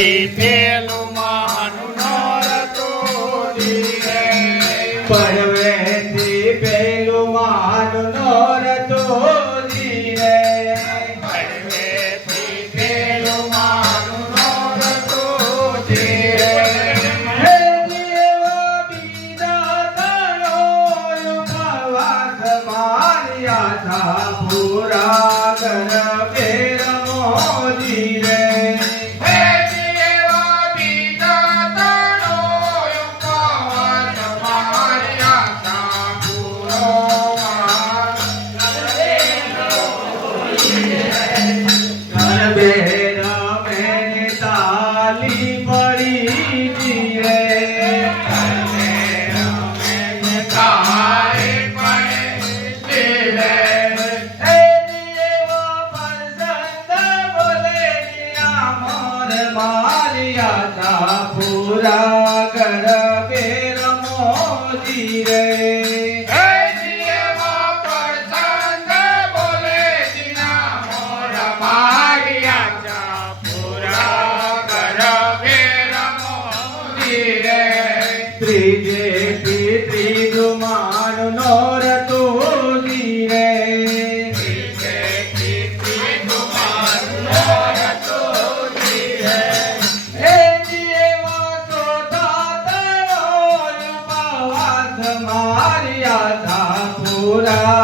પેલું માનું નોરતો પડવેથી પેલું માનું નોરતો પૂરા કરા 감사합니다.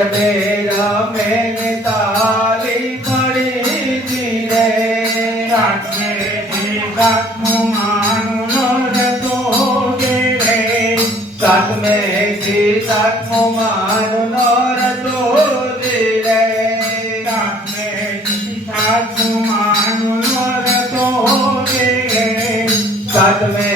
રમે રમે ને તારી પડી જીરે રાખે કાકનું માનું લોડ તો રે કાક મે થી કાકનું માનું લોડ તો રે કાક મે થી કાકનું માનું લોડ તો રે કાક મે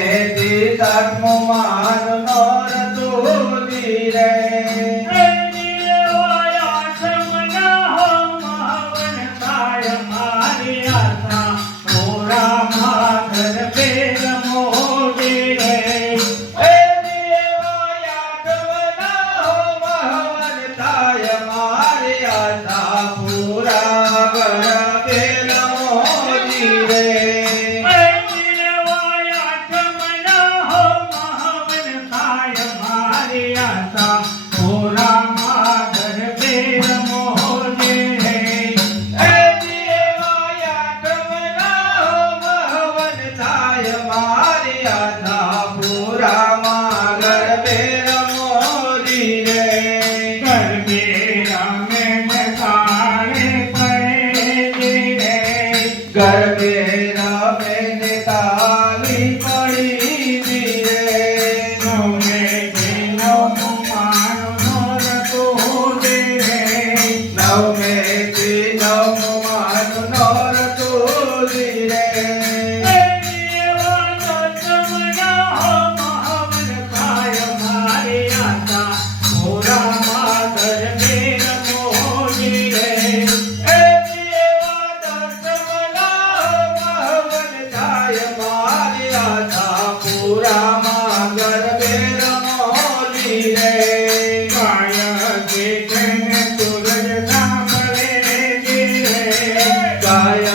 ai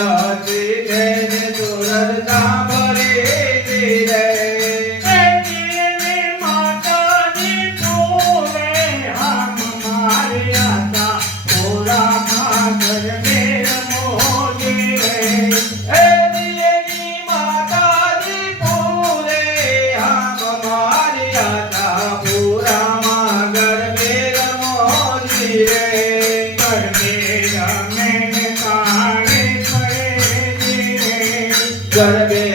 gonna be